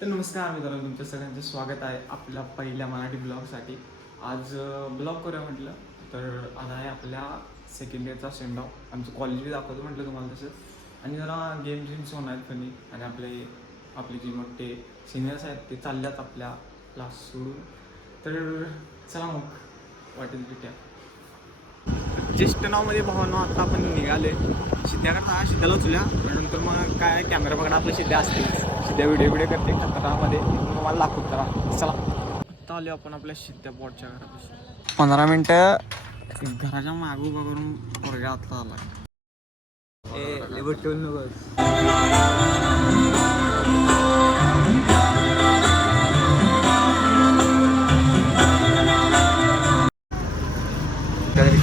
तर नमस्कार मित्रांनो, तुमच्या सगळ्यांचं स्वागत आहे आपल्या पहिल्या मराठी ब्लॉगसाठी. आज ब्लॉग करूया म्हटलं तर आज आहे आपल्या सेकंड इयरचा सेंड ऑफ. आमचं कॉलेज बी दाखवतो म्हटलं तुम्हाला तसं, आणि जरा गेम्स होणार आहेत फनी. आणि आपले जे मोठे सिनियर्स आहेत ते चालल्यात आपल्या क्लास सोडून. तर चला मग वाटेल भेट्या. ज्येष्ठ नावमध्ये भावानो आता आपण निघाले सिद्ध्याकडे. सिद्ध्याला उचल्या नंतर मग काय कॅमेरा पकडा आपलं सिद्ध्या असते. सिद्ध्या व्हिडिओ करते खतरामध्ये मला दाखवत करा. चला आता आलो आपण आपल्या सिद्ध्या बॉटच्या घरापासून. 15 मिनटं घराच्या मागू करून पोरगा आतला आला. ठेवून नको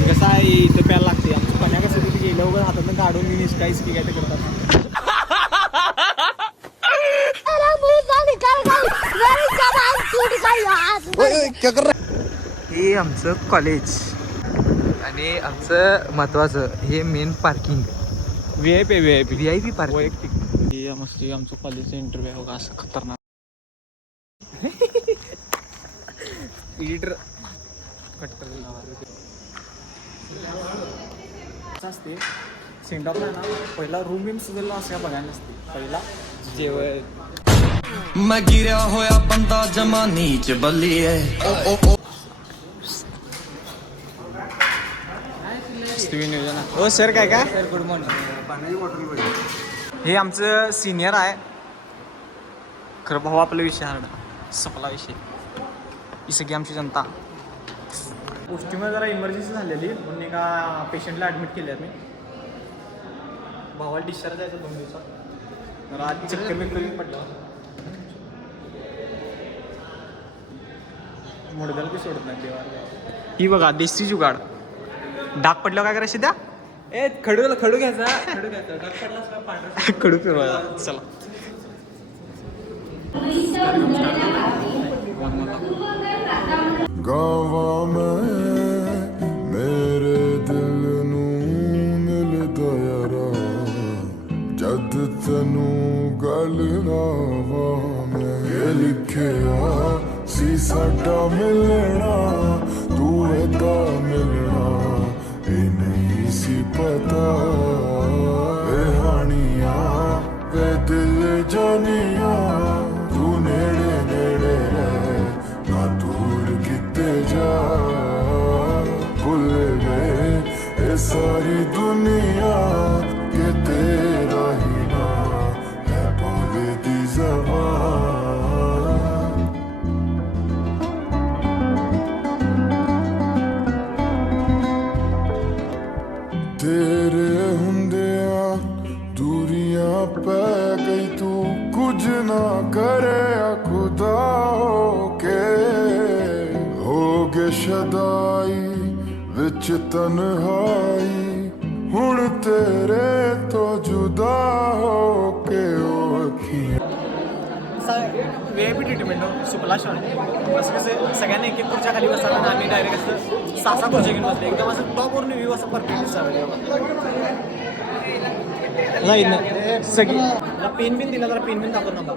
कसं आहे इथं प्यायला लागते. आमचं पाण्या कसं तिथे गेलं वगैरे हातात काढून मी काहीच की काय ते करतात. हे आमचं कॉलेज आणि आमचं महत्वाचं हे मेन पार्किंग. व्ही.आय.पी पार्किंग वैयक्तिक. हे मस्त आमचं कॉलेजचं इंटरव्ह्यू आहे बघा. असं खतरनाक एडिटर कट असते. सेंड ऑफ आहे ना, पहिला रूम बिम सुधारला असं बघायला नसते. पहिला जेवण मैं गिरा होया बंदा जमा नीच बल्लीए. हो सर. काय सर, गुड मॉर्निंग. हे आमचं सिनियर आहे. खरं भाऊ आपला विषय हार्ड सपला विषय. ही सगळी आमची जनता. गोष्टीमध्ये जरा इमर्जन्सी झालेली म्हणून एका पेशंटला ॲडमिट केले मी. भावाला डिस्चार्ज जायचं 2 दिवसात. जरा आज चक्कर बिक्कर पडलं. मुडद्याला बी सोडत नाही देवा. ही बघा देशी जुगाड. डाग पडल्यावर काय करायचं द्या. खडू घ्यायचा डाग पडला पांढरा खडू फिरवायचा. चला गावां में मेरे दिल नू मिलदा यारा जद तनू गल लावां मैं. ये लिखिया सी साडा मिलना तू एदा मिलना ए नहीं सी पता. ए हानिया ए दिल जानिया तू नेड़े नेड़े ना दूर किते जा. भूल गए ये सारी दुनिया के तेरा ही ना है बोले दी ज़बान. तेरे हुंदिया दूरियां पै गई तू कुछ ना करे खुदा हो गे शदाई विच तन्हाई हुण तेरे तो जुदा हो के अखियां. VIP ट्रीटमेंट सुपला शॉट. असं कसं सगळ्यांनी एक खुर्च्या खाली बसायला आणि आम्ही डायरेक्ट असं 6 खुर्च्या घेऊन बसले. एकदम असं टॉपवरून व्ह्यू असं परफेक्ट दिसावं. सगळी पेन बिन दिला. जरा पेन बिन दाखवत नका.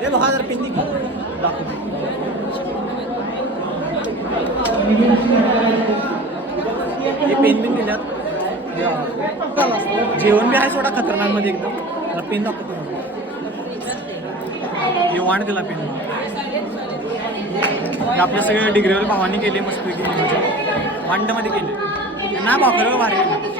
हे बघा जरा पेन दाखवतो. हे पेन बिन दिल्यात. जेवण बी आहे सोडा खतरनाकमध्ये एकदम. जरा पेन दाखवतो. हे वाण दिला पेन. आपल्या सगळ्या डिग्रीवर भावानी केले मस्तपैकी. वांडमध्ये केले ना भाकरं भारी केले.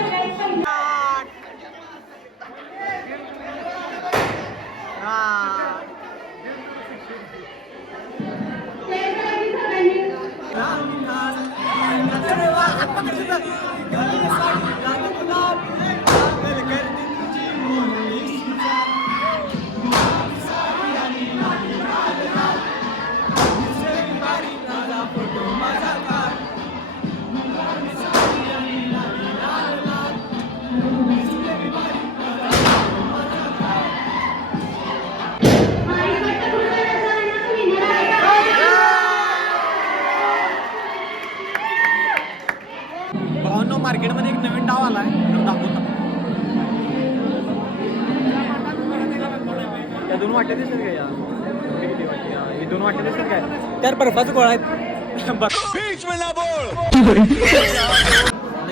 हे 2 वाटे दिसतात काय त्यात बर्फाचा गोळा आहे.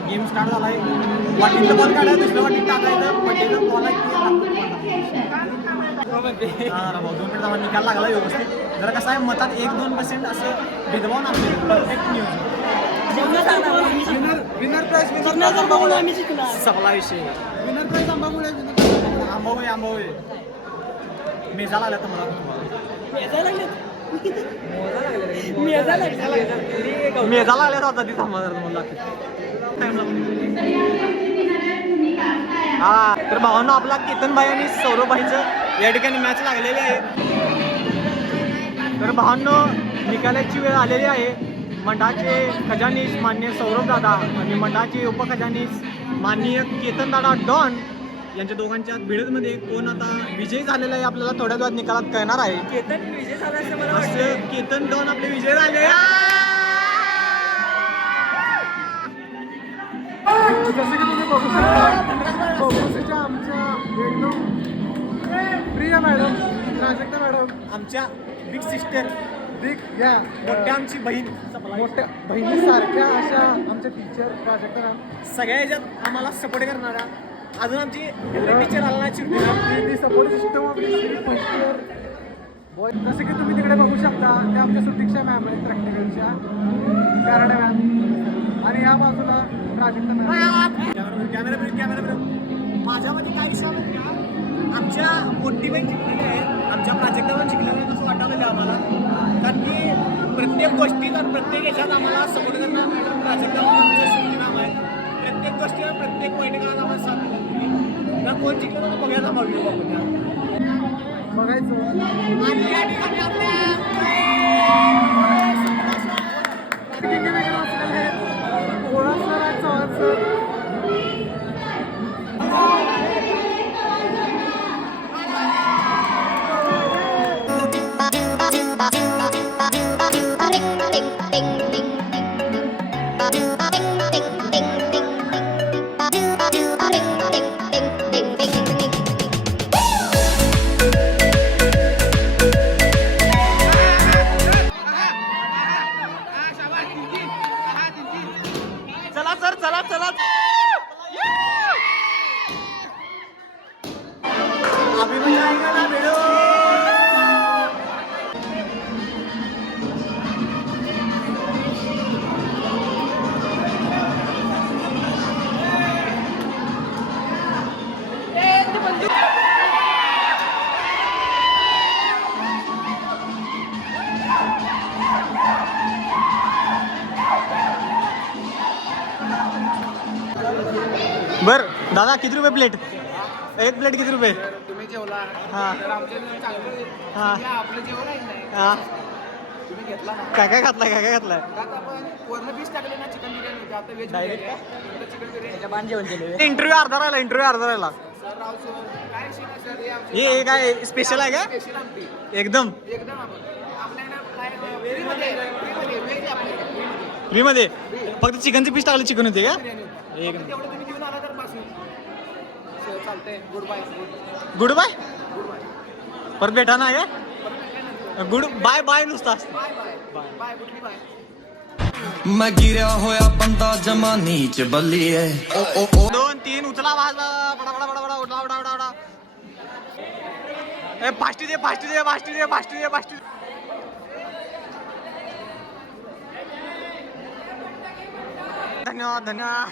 गेम स्टार्ट झालाय. वाटीतलं बॉल काढायला दुसऱ्या वाटीत टाकायचं पट्टीचं बॉल आहे भाऊ 2 मिनिट निकाल लागला व्यवस्थित. जरा कसं आहे मतात 1-2% असं भेदभाव नसते. परफेक्ट न्यूज विनर प्राइज सगळा विषय विनर प्राइज आंबामुळे आंबामुळे मेजा लागला तुम्हाला मेजा लागल्या होता ती थांबा तुम्हाला हा. तर भावांना आपला केतन भाई आणि सौरभ भाईचं या ठिकाणी मॅच लागलेली आहे. तर भावांनो निकालाची वेळ आलेली आहे. मंडळाचे खजानीस माननीय सौरभ दादा आणि मंडळाचे उपखजानीस माननीय केतन दादा डॉन यांच्या दोघांच्या भिडतमध्ये कोण आता विजयी झालेला आहे आपल्याला थोड्या वेळात निकालात कळणार आहे. केतन विजय झाला असं मला असं केतन डॉन आपले विजय झाले. जसे की तुम्ही बघू शकता बघूच्या आमच्या एकदम प्रिय मॅडम प्राजक्ता मॅडम आमच्या बिग सिस्टर बिग या मोठ्या आमची बहीण मोठ्या बहिणीसारख्या अशा आमच्या टीचर प्राजक्ता मॅम सगळ्या ह्याच्यात आम्हाला सपोर्ट करणारा अजून आमची टीचर आला नाही चिडली support system of first year boy. जसे की तुम्ही तिकडे बघू शकता त्या आमच्या सुदीक्षा मॅम आहेत प्रॅक्टिकलच्या कराडे मॅम आणि या बाजूला प्राजक्ता मॅम. कॅमेरा माझ्यामध्ये काय विषय माहिती का आमच्या मोठी बहीण शिकलेली आहे आमच्या प्राजक्तावर शिकलेलं आहे असं वाटायला आम्हाला. कारण की प्रत्येक गोष्टीत आणि प्रत्येक याच्यात आम्हाला सपोर्ट करणार मॅडम प्राजक्ता आमचं शुभ नाव आहे. प्रत्येक गोष्टीवर प्रत्येक बैठकाला आम्हाला साथ दिली ना कोण जिंकलं तर बघायला मागणी बघायचं आणि या ठिकाणी आपल्या ओळख सर आहे चव्हाण सर. चला सर चला चला अभी मजा आएगा ना भिड़ो. बर दादा किती रुपये प्लेट एक प्लेट किती रुपये तुम्ही जेवला हां आमच्या चांगलं हां आपलं जेवण आहे नाही हां तुम्ही घेतला ना काय काय घातलाय काय काय घातलाय आता आपण वर्ण पीस टाकले ना चिकन बिर्याणी होती आता veg Direct biryani chicken biryani बांध जेवण केलं इंटरव्ह्यू अर्धा राहिला इंटरव्ह्यू अर्धा राहिला सर राव सर काय विषय नाही सर हे काय स्पेशल आहे का स्पेशल आमटी एकदम एकदम आपल्याकडे फ्रीमध्ये व्हेज आपल्याकडे फ्रीमध्ये फक्त चिकनचे पीस टाकले चिकन होते का एक तेवढं तुम्ही घेऊन आला तर पासून चालतंय गुड बाय गुड बाय परत भेटा ना का गुड बाय बाय नुसता बाय गुडली बाय. मैं गिरा होया बंदा जमा नीच बल्लिए 2 3 उचला वाज बडा बडा बडा बडा उडा उडा उडा उडा ए फास्टी दे फास्टी दे फास्टी दे फास्टी दे फास्टी धन्यवाद धन्यवाद.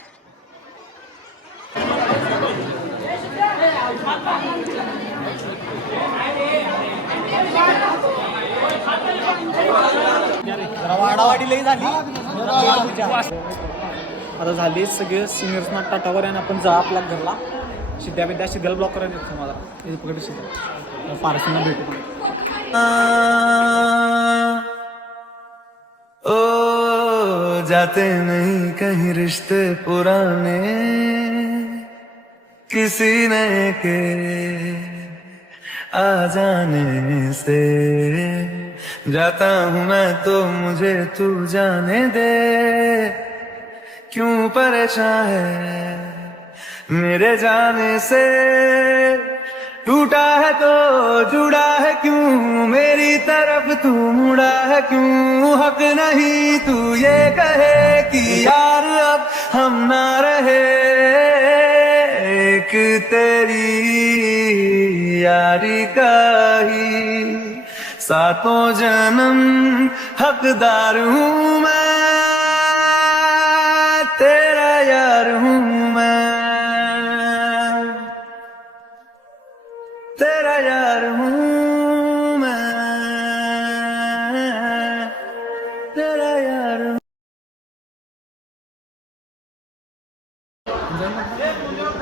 जरा वाडावाडी लई झाली आता झाली सगळे सिनियर्सना टाटावर आणि आपण जा आपल्या घरला सिद्ध्या सिद्धल ब्लॉक करायला येतो मला हे पकड सिद्ध्या फारसींना भेटू ओ जाते नहीं कहीं रिश्ते पुराने किसी नए के आ जाने से जाता हूँ मैं तो मुझे तू जाने दे क्यों परेशान है मेरे जाने से टूटा है तो जुड़ा है क्यों मेरी तरफ तू मुड़ा है क्यों, हक नहीं तू ये कहे कि यार अब हम ना रहे, एक तेरी यारी का ही सातों जन्म हकदार हूँ मैं, तेरा यार हूँ मैं, तेरा यार हूँ मैं, तेरा यार हूँ।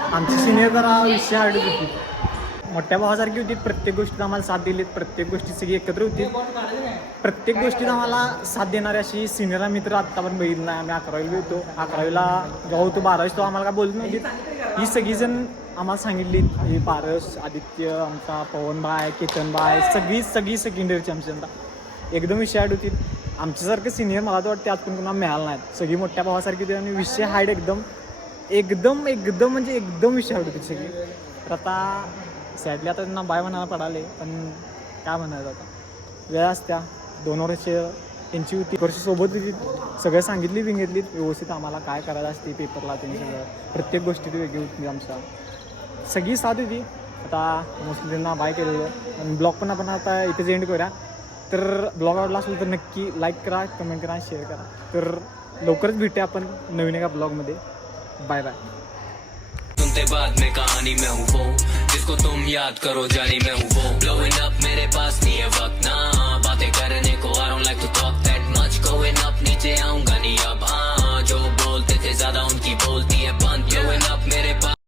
आमची सिनियर जरा विषय हार्डच होती, मोठ्या भावासारखी होती. प्रत्येक गोष्टीत आम्हाला साथ दिली, प्रत्येक गोष्टी सगळी एकत्र होती. प्रत्येक गोष्टीत आम्हाला साथ देणारी अशी सिनियर मित्र आत्तापर्यंत बघितलं नाही. आम्ही 11वीला होतो, 11वीला जेव्हा होतो 12वीत तो आम्हाला काय बोलत नव्हती. ही सगळीजण आम्हाला सांगितली, ही पारस, आदित्य, आमचा पवन बाय, केतन बाय, सगळी सेकंडरीची आमची जनता एकदम विषय हार्ड होती. आमच्यासारखं सिनियर मला तर वाटते आज पण कुणाला मिळालं नाही. सगळी मोठ्या भावासारखी होती आणि विषय हार्ड एकदम म्हणजे एकदम विषय हार्ड होती सगळी. तर आता सॅडली आता त्यांना बाय म्हणायला पडाले, पण काय म्हणायचं आता, वेळ असत्या. 2 वर्ष त्यांची होती, वर्ष सोबत होती, सगळं सांगितली व्यवस्थित आम्हाला काय करायचं असते पेपरला, त्यांनी सगळं प्रत्येक गोष्टी ती वेगळी होती. आमच्या सगळी साथ होती. आता मोस्टली त्यांना बाय केलेलं. आणि ब्लॉग पण आपण आता इथेच एंड करूया. तर ब्लॉग आवडला असेल तर नक्की लाईक करा, कमेंट करा, शेअर करा. तर लवकरच भेटूया आपण नवीन एका ब्लॉगमध्ये. Bye bye. सुनते बाद में कहानी में हूँ वो, जिसको तुम याद करो जानी में हूँ वो. Blowing up मेरे पास नहीं है वक्त ना, बातें करने को I don't like to talk that much. Going up नीचे आऊंगा नहीं अब, हाँ जो बोलते थे ज्यादा उनकी बोलती है